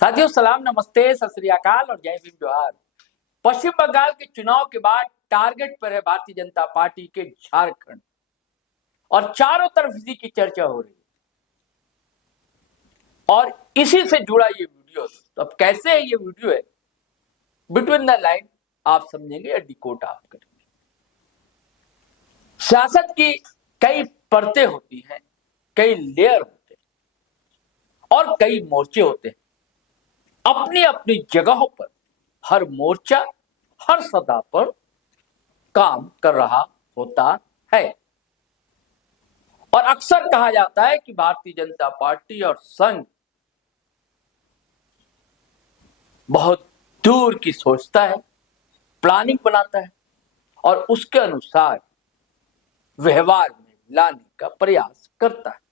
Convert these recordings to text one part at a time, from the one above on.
साथियों सलाम, नमस्ते, सत श्री अकाल और जय भीम जोहार। पश्चिम बंगाल के चुनाव के बाद टारगेट पर है भारतीय जनता पार्टी के झारखंड और चारों तरफ इसी की चर्चा हो रही है और इसी से जुड़ा ये वीडियो। तो अब कैसे है ये वीडियो है, बिटवीन द लाइन आप समझेंगे या डिकोड आप करेंगे। सियासत की कई परतें होती हैं, कई लेयर होते हैं और कई मोर्चे होते हैं। अपनी अपनी जगहों पर हर मोर्चा हर सतह पर काम कर रहा होता है और अक्सर कहा जाता है कि भारतीय जनता पार्टी और संघ बहुत दूर की सोचता है, प्लानिंग बनाता है और उसके अनुसार व्यवहार में लाने का प्रयास करता है।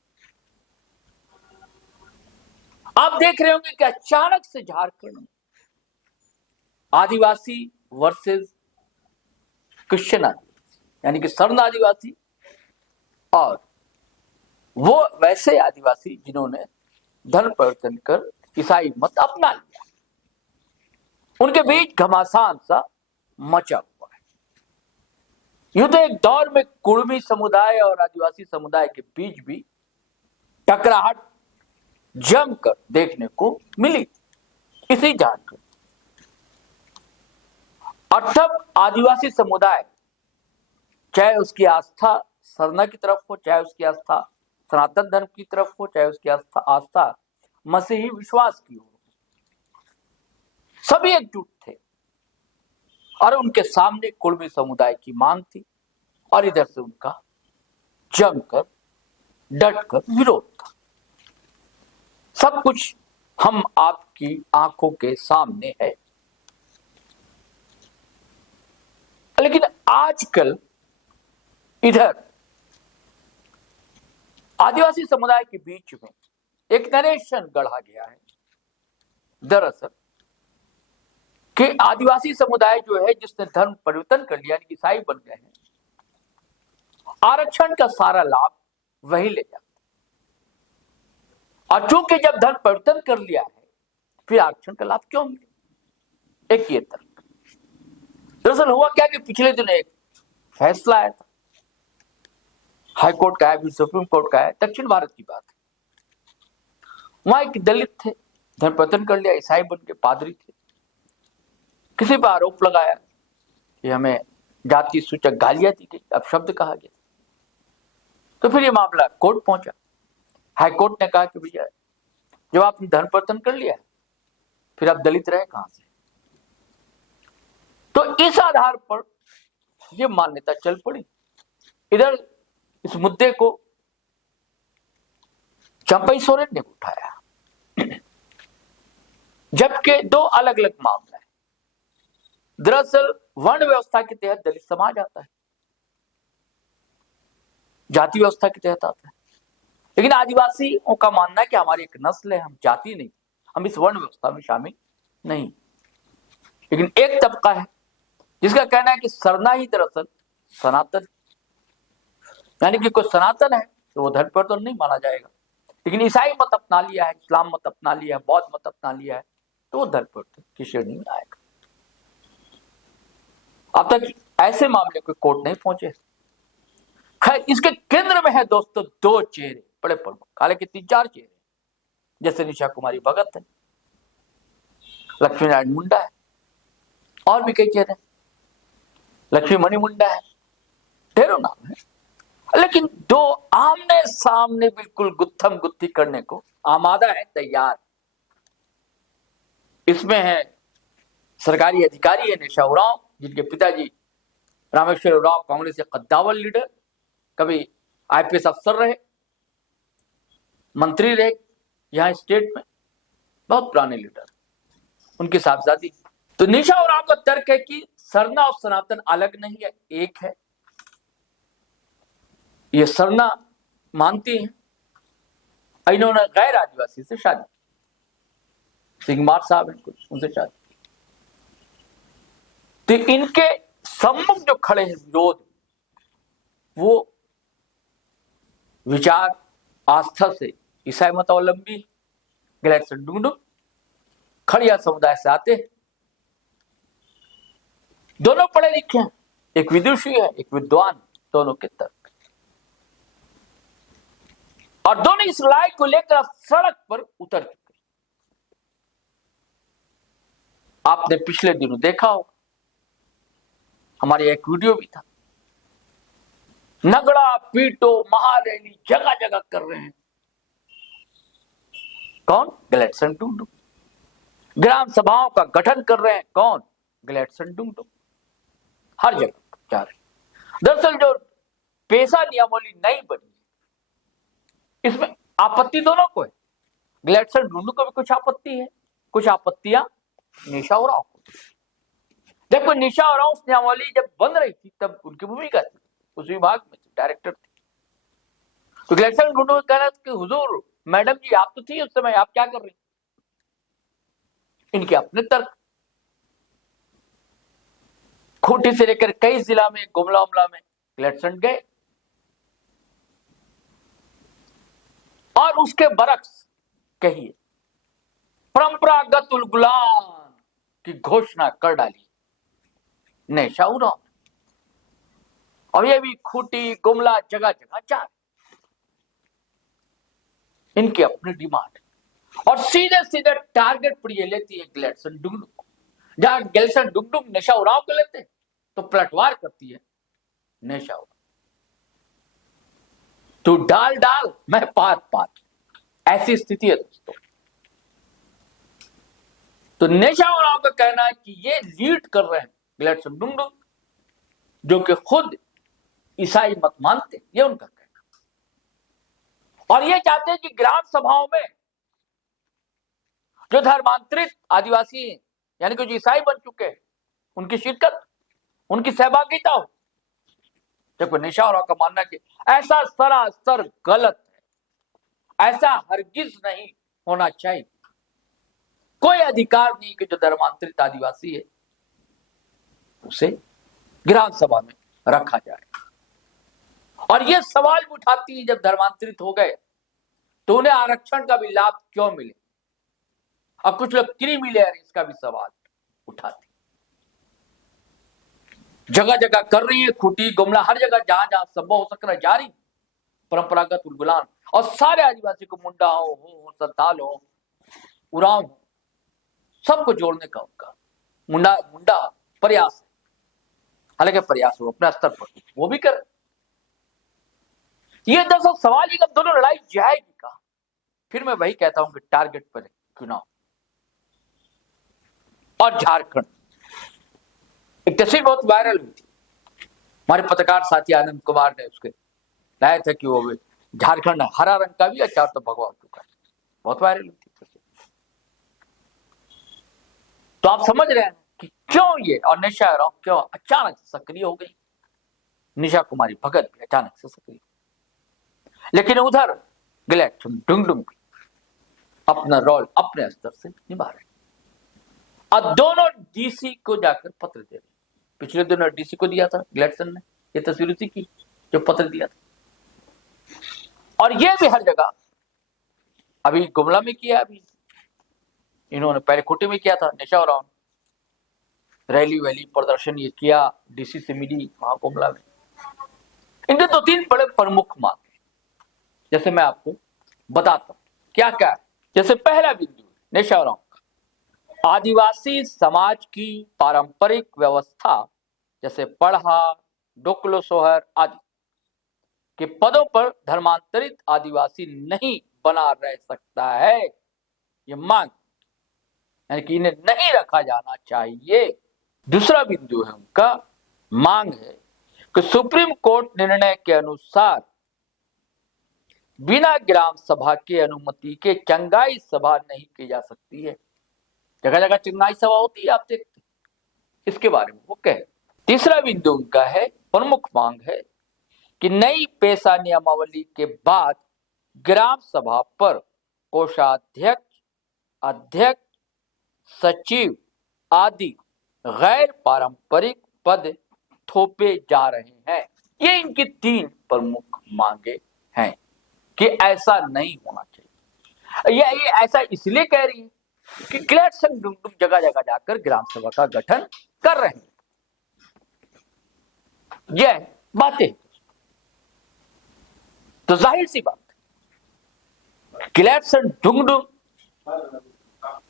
आप देख रहे होंगे कि अचानक से झारखंड में आदिवासी वर्सेस क्रिश्चियन आदिवासी, यानी कि सर्ण आदिवासी और वो वैसे आदिवासी जिन्होंने धर्म परिवर्तन कर ईसाई मत अपना लिया, उनके बीच घमासान सा मचा हुआ है। यूं तो एक दौर में कुर्मी समुदाय और आदिवासी समुदाय के बीच भी टकराहट जमकर देखने को मिली इसी झारखंड। और तब आदिवासी समुदाय, चाहे उसकी आस्था सरना की तरफ हो, चाहे उसकी आस्था सनातन धर्म की तरफ हो, चाहे उसकी आस्था मसीही विश्वास की हो, सभी एकजुट थे और उनके सामने कुर्मी समुदाय की मांग थी और इधर से उनका जमकर डटकर विरोध था। सब कुछ हम आपकी आंखों के सामने है। लेकिन आजकल इधर आदिवासी समुदाय के बीच में एक नरेशन गढ़ा गया है, दरअसल कि आदिवासी समुदाय जो है जिसने धर्म परिवर्तन कर लिया, यानी ईसाई बन गए हैं, आरक्षण का सारा लाभ वही ले जाता। और चूंकि जब धर्म परिवर्तन कर लिया है फिर आरक्षण का लाभ क्यों मिले, एक ये तर्क। दरअसल हुआ क्या कि पिछले दिनों एक फैसला आया था, हाई कोर्ट का है, फिर सुप्रीम कोर्ट का है, दक्षिण भारत की बात है। वहां एक दलित थे, धर्म परिवर्तन कर लिया, ईसाई बन के पादरी थे। किसी पर आरोप लगाया कि हमें जाति सूचक गालियां दी गई, अपशब्द कहा गया। तो फिर ये मामला कोर्ट पहुंचा। हाई कोर्ट ने कहा कि भैया जब आपने धर्म परिवर्तन कर लिया फिर आप दलित रहे कहां से। तो इस आधार पर यह मान्यता चल पड़ी। इधर इस मुद्दे को चंपई सोरेन ने उठाया, जबकि दो अलग अलग मामला है। दरअसल वर्ण व्यवस्था के तहत दलित समाज आता है, जाति व्यवस्था के तहत आता है। लेकिन आदिवासियों का मानना है कि हमारी एक नस्ल है, हम जाति नहीं, हम इस वर्ण व्यवस्था में शामिल नहीं। लेकिन एक तबका है जिसका कहना है कि सरना ही दरअसल सनातन, यानी कि कोई सनातन है तो वो धर्म परिवर्तन नहीं माना जाएगा। लेकिन ईसाई मत अपना लिया है, इस्लाम मत अपना लिया है, बौद्ध मत अपना लिया है तो वो धर्म परिवर्तन की श्रेणी में आएगा। अब तक ऐसे मामले कोई कोर्ट नहीं पहुंचे। खैर, इसके केंद्र में है दोस्तों दो चेहरे बड़े प्रमुख, हालांकि 3-4 चेहरे, जैसे निशा कुमारी भगत है, लक्ष्मी नारायण मुंडा है और भी कई चेहरे, लक्ष्मी मणि मुंडा है, ढेरों नाम है। लेकिन दो आमने सामने बिल्कुल गुत्थम गुत्थी करने को आमादा है, तैयार। इसमें है सरकारी अधिकारी है निशा उरांव, जिनके पिताजी रामेश्वर उरांव कांग्रेस के कद्दावर लीडर, कभी आईपीएस अफसर रहे, मंत्री रहे यहां स्टेट में, बहुत पुराने लीडर, उनकी साहबजादी। तो निशा उरांव का तर्क है कि सरना और सनातन अलग नहीं है, एक है। ये सरना मानती हैं, इन्होंने गैर आदिवासी से शादी, सिंगमार साहब हैं कुछ, उनसे शादी। तो इनके सम्मुख जो खड़े हैं विरोध, वो विचार आस्था से ईसाई मतावलंबी, गैलेक्सन डुंडू, खड़िया समुदाय से आते हैं, दोनों पढ़े लिखे हैं, एक विदुषी है एक विद्वान, दोनों के तर्क, और दोनों इस लड़ाई को लेकर सड़क पर उतर चुके। आपने पिछले दिनों देखा होगा, हमारे एक वीडियो भी था, नगड़ा पीटो महारैली जगह जगह कर रहे हैं। कौन? ग्लेडसन डुंगडुंग। ग्राम सभाओं का गठन कर रहे हैं। कौन? ग्लेडसन डुंगडुंग। हर जगह जा रहे हैं। दरअसल जो पेशा नियमावली नहीं बनी, इसमें आपत्ति दोनों को है। ग्लेडसन डुंगडुंग को भी कुछ आपत्ति है, कुछ आपत्तियां निशा उरांव को। देखो, निशा उरांव उस नियमावली जब बन रही थी तब उनकी भूमिका थी, उस विभाग में डायरेक्टर थे। तो ग्लेडसन डुंगडुंग कह रहा था कि हुजूर मैडम जी आप तो थी उस समय, आप क्या कर रही? इनके अपने तर्क। खूंटी से लेकर कई जिला में, गुमला उमला में ग्लेडसन गए, और उसके बरक्स कहिए परंपरागत उलगुलान की घोषणा कर डाली निशा उरांव। और ये भी खूंटी गुमला जगह जगह जा रहे, इनकी अपनी डिमांड, और सीधे सीधे टारगेट पर ये लेती है ग्लेडसन डुंगडुंग को। जहां ग्लेडसन डुंगडुंग निशा उरांव को लेते तो पलटवार करती है निशा उरांव। तू डाल डाल मैं पात पात, ऐसी स्थिति है दोस्तों। तो निशा उरांव का कहना है कि ये लीड कर रहे हैं ग्लेडसन डुंगडुंग, जो कि खुद ईसाई मत मानते, ये उनका कहना। और ये चाहते हैं कि ग्राम सभाओं में जो धर्मांतरित आदिवासी हैं, यानी कि जो ईसाई बन चुके हैं, उनकी शिरकत, उनकी सहभागिता हो। देखो, निशा उरांव का मानना है कि ऐसा सरासर गलत है, ऐसा हरगिज नहीं होना चाहिए। कोई अधिकार नहीं कि जो धर्मांतरित आदिवासी है उसे ग्राम सभा में रखा जाए। और यह सवाल भी उठाती है, जब धर्मांतरित हो गए तो उन्हें आरक्षण का भी लाभ क्यों मिले, और कुछ लोग क्रीमी लेयर इसका भी सवाल उठाते। जगह जगह कर रही है, खूंटी गुमला हर जगह जहां जहां संभव हो सक रहा है जारी परंपरागत उलगुलान, और सारे आदिवासी को मुंडा हो संथाल हो, उरांव हो, सबको जोड़ने का उनका मुंडा प्रयास है। हालांकि प्रयास हो अपने स्तर पर वो भी कर। ये दरअसल सवाल ही, कब दोनों लड़ाई जाएगी कहां? फिर मैं वही कहता हूं कि टारगेट पर है चुनाव। और झारखंड, एक तस्वीर बहुत वायरल हुई थी, हमारे पत्रकार साथी आनंद कुमार ने उसके लाया था कि वो झारखंड हरा रंग का भी अचार तो भगवा हो चुका है, बहुत वायरल हुई थी तस्वीर। तो आप समझ रहे हैं कि क्यों ये, और निशा उरांव क्यों अचानक से सक्रिय हो गई, निशा कुमारी भगत भी अचानक से सक्रिय। लेकिन उधर ग्लेडसन डुंगडुंग अपना रोल अपने स्तर से निभा रहे, और दोनों डीसी को जाकर पत्र दे रहे। पिछले दिनों डीसी को दिया था ग्लेडसन ने, ये तस्वीर उसी की जो पत्र दिया था। और ये भी हर जगह, अभी गुमला में किया, अभी इन्होंने पहले खूंटी में किया था, निशा उरांव रैली वैली प्रदर्शन ये किया, डीसी से मिली वहां गुमला में। इनके दो तीन बड़े प्रमुख मांग, जैसे मैं आपको बताता हूं क्या क्या है। जैसे पहला बिंदु निशा उरांव, आदिवासी समाज की पारंपरिक व्यवस्था जैसे पढ़ा, डोकलो सोहर आदि के पदों पर धर्मांतरित आदिवासी नहीं बना रह सकता है, ये मांग, यानी कि इन्हें नहीं रखा जाना चाहिए। दूसरा बिंदु है उनका मांग है कि सुप्रीम कोर्ट निर्णय के अनुसार बिना ग्राम सभा की अनुमति के चंगाई सभा नहीं की जा सकती है। जगह जगह चंगाई सभा होती है, आप देखते, इसके बारे में वो कहे। तीसरा बिंदु उनका है, प्रमुख मांग है कि नई पेशा नियमावली के बाद ग्राम सभा पर कोषाध्यक्ष, अध्यक्ष, सचिव आदि गैर पारंपरिक पद थोपे जा रहे हैं। ये इनकी तीन प्रमुख मांगे हैं कि ऐसा नहीं होना चाहिए। ये ऐसा इसलिए कह रही है कि क्लेटसन डुमडुम जगह जगह जाकर ग्राम सभा का गठन कर रहे हैं। यह बातें तो जाहिर सी बात, क्लेटसन डुमडुम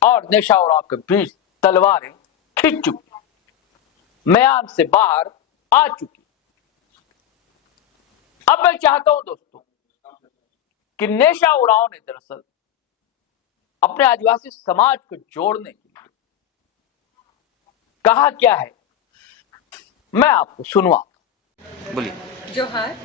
और नेशा उरांव के बीच तलवारें खिंच चुकी, मैदान से बाहर आ चुकी। अब मैं चाहता हूं दोस्तों कि नेशा उरांव ने दरअसल अपने आदिवासी समाज को जोड़ने के लिए कहा क्या है, मैं आपको सुनवाता। बोलिए। जोहार।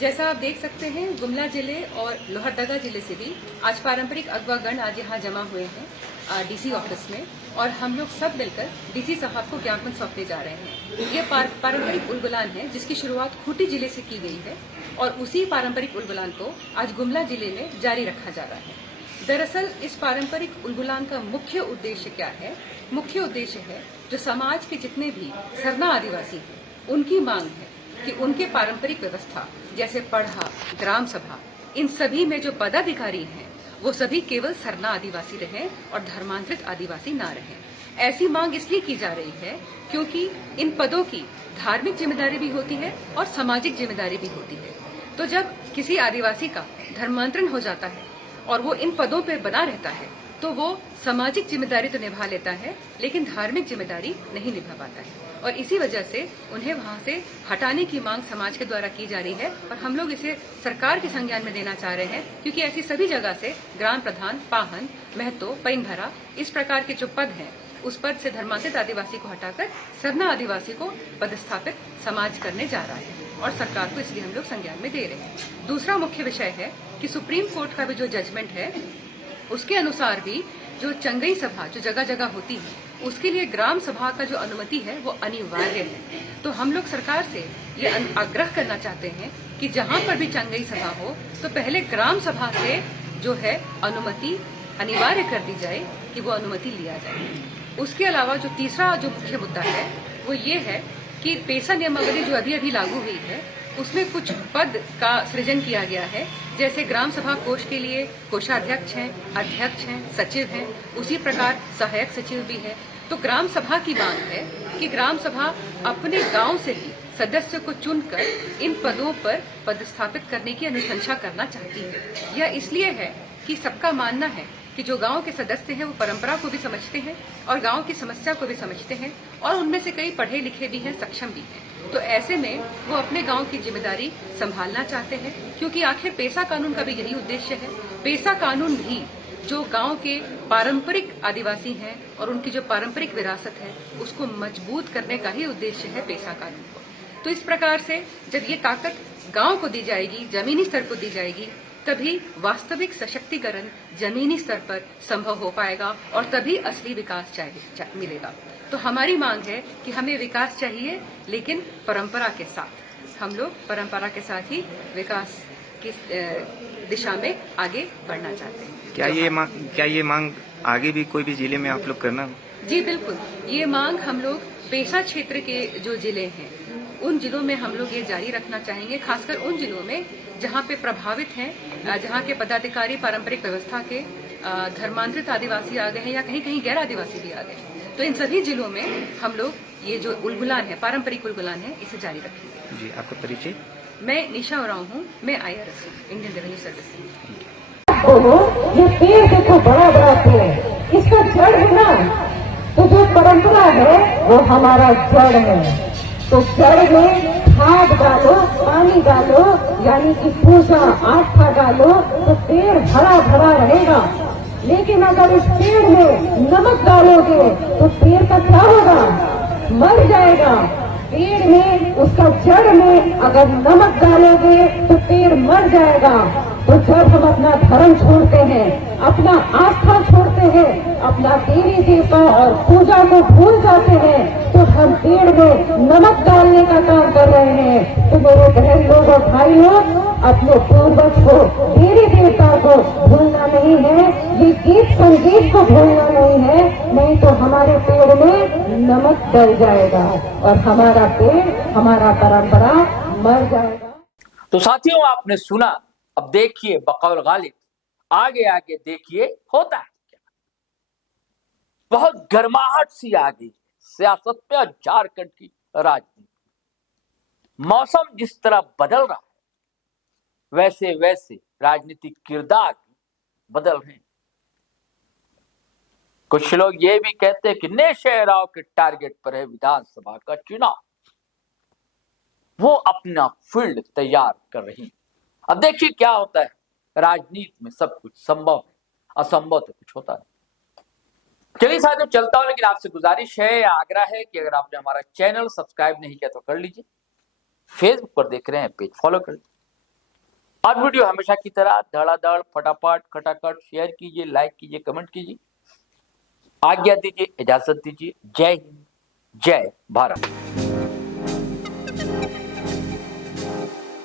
जैसा आप देख सकते हैं, गुमला जिले और लोहरदगा जिले से भी आज पारंपरिक अगवागण आज यहाँ जमा हुए हैं डीसी ऑफिस में, और हम लोग सब मिलकर डीसी साहब को ज्ञापन सौंपने जा रहे हैं। ये पारंपरिक उलगुलान है जिसकी शुरुआत खूंटी जिले से की गई है, और उसी पारंपरिक उलगुलान को आज गुमला जिले में जारी रखा जा रहा है। दरअसल इस पारंपरिक उलगुलान का मुख्य उद्देश्य क्या है? मुख्य उद्देश्य है जो समाज के जितने भी सरना आदिवासी हैं उनकी मांग है कि उनके पारंपरिक व्यवस्था जैसे पढ़ा, ग्राम सभा, इन सभी में जो पदाधिकारी हैं वो सभी केवल सरना आदिवासी रहें और धर्मांतरित आदिवासी ना रहें। ऐसी मांग इसलिए की जा रही है क्योंकि इन पदों की धार्मिक जिम्मेदारी भी होती है और सामाजिक जिम्मेदारी भी होती है। तो जब किसी आदिवासी का धर्मांतरण हो जाता है और वो इन पदों पर बना रहता है तो वो सामाजिक जिम्मेदारी तो निभा लेता है लेकिन धार्मिक जिम्मेदारी नहीं निभा पाता है, और इसी वजह से उन्हें वहां से हटाने की मांग समाज के द्वारा की जा रही है। और हम लोग इसे सरकार के संज्ञान में देना चाह रहे हैं क्योंकि ऐसी सभी जगह से ग्राम प्रधान, पाहन, महतो, पैनभरा, इस प्रकार के जो पद हैं उस पद से धर्मांतरित आदिवासी को हटाकर सरना आदिवासी को पदस्थापित समाज करने जा रहा है, और सरकार को इसलिए हम लोग संज्ञान में दे रहे हैं। दूसरा मुख्य विषय है कि सुप्रीम कोर्ट का भी जो जजमेंट है उसके अनुसार भी जो चंगई सभा जो जगह जगह होती है उसके लिए ग्राम सभा का जो अनुमति है वो अनिवार्य है। तो हम लोग सरकार से ये आग्रह करना चाहते हैं कि जहां पर भी चंगई सभा हो तो पहले ग्राम सभा से जो है अनुमति अनिवार्य कर दी जाए कि वो अनुमति लिया जाए। उसके अलावा जो तीसरा जो मुख्य मुद्दा है वो ये है कि पेशा नियमावली जो अभी अभी लागू हुई है उसमें कुछ पद का सृजन किया गया है। जैसे ग्राम सभा कोष के लिए कोषाध्यक्ष हैं, अध्यक्ष हैं, सचिव हैं, उसी प्रकार सहायक सचिव भी है। तो ग्राम सभा की मांग है कि ग्राम सभा अपने गांव से ही सदस्य को चुनकर इन पदों पर पदस्थापित करने की अनुशंसा करना चाहती है। यह इसलिए है कि सबका मानना है कि जो गांव के सदस्य हैं वो परंपरा को भी समझते हैं और गांव की समस्या को भी समझते हैं, और उनमें से कई पढ़े लिखे भी हैं, सक्षम भी हैं। तो ऐसे में वो अपने गांव की जिम्मेदारी संभालना चाहते हैं, क्योंकि आखिर पेशा कानून का भी यही उद्देश्य है। पेशा कानून भी जो गांव के पारंपरिक आदिवासी हैं और उनकी जो पारंपरिक विरासत है उसको मजबूत करने का ही उद्देश्य है पेशा कानून को। तो इस प्रकार से जब ये ताकत गांव को दी जाएगी, जमीनी स्तर को दी जाएगी, तभी वास्तविक सशक्तिकरण जमीनी स्तर पर संभव हो पाएगा और तभी असली विकास मिलेगा। तो हमारी मांग है कि हमें विकास चाहिए लेकिन परंपरा के साथ। हम लोग परंपरा के साथ ही विकास की दिशा में आगे बढ़ना चाहते हैं। क्या ये मांग आगे भी कोई भी जिले में आप लोग करना? जी बिल्कुल, ये मांग हम लोग पेशा क्षेत्र के जो जिले हैं उन जिलों में हम लोग ये जारी रखना चाहेंगे, खासकर उन जिलों में जहाँ पे प्रभावित हैं, जहाँ के पदाधिकारी पारंपरिक व्यवस्था के धर्मांतरित आदिवासी आ गए हैं या कहीं कहीं गैर आदिवासी भी आ गए हैं। तो इन सभी जिलों में हम लोग ये जो उलगुलान है, पारंपरिक उलगुलान है, इसे जारी रखेंगे। जी, आपका परिचय? मैं निशा उरांव हूँ, मैं IRS हूँ, इंडियन रेवेन्यू सर्विस। ये पेड़ देखो, बड़ा बड़ा पेड़, इसका जड़ है ना, तो जो परंपरा है वो हमारा जड़ है। तो जड़ में खाद डालो, पानी डालो, यानी कि पूजा आस्था डालो तो पेड़ हरा भरा रहेगा। लेकिन अगर इस पेड़ में नमक डालोगे तो पेड़ का क्या होगा? मर जाएगा। पेड़ में, उसका जड़ में अगर नमक डालोगे तो पेड़ मर जाएगा। तो जब हम अपना धर्म छोड़ते हैं, अपना आस्था छोड़ते हैं, अपना देवी देवता और पूजा को भूल जाते हैं, तो हम पेड़ में नमक डालने का काम कर रहे हैं। तो मेरे बहन लोग और भाई लोग, अपने पूर्वज को, देवी देवता को भूलना नहीं है, ये गीत संगीत को भूलना नहीं है, नहीं तो हमारे पेड़ में नमक डल जाएगा और हमारा पेड़, हमारा परंपरा मर जाएगा। तो साथियों, आपने सुना। अब देखिए बकौल गालिब, आगे आगे देखिए होता है क्या। बहुत गर्माहट सी आ गई सियासत में और झारखंड की राजनीति। मौसम जिस तरह बदल रहा है वैसे वैसे राजनीतिक किरदार बदल रहे हैं। कुछ लोग ये भी कहते हैं कि निशय राव के टारगेट पर है विधानसभा का चुनाव, वो अपना फील्ड तैयार कर रही है। अब देखिए क्या होता है, राजनीति में सब कुछ संभव है, असंभव तो कुछ होता है। चलिए साथियों चलता हूं, लेकिन आपसे गुजारिश है, आग्रह है कि अगर आपने हमारा चैनल सब्सक्राइब नहीं किया तो कर लीजिए। फेसबुक पर देख रहे हैं पेज फॉलो कर लीजिए। और वीडियो हमेशा की तरह धड़ाधड़ फटाफट खटाखट शेयर कीजिए, लाइक कीजिए, कमेंट कीजिए। आज्ञा दीजिए, इजाजत दीजिए। जय हिंद, जय भारत।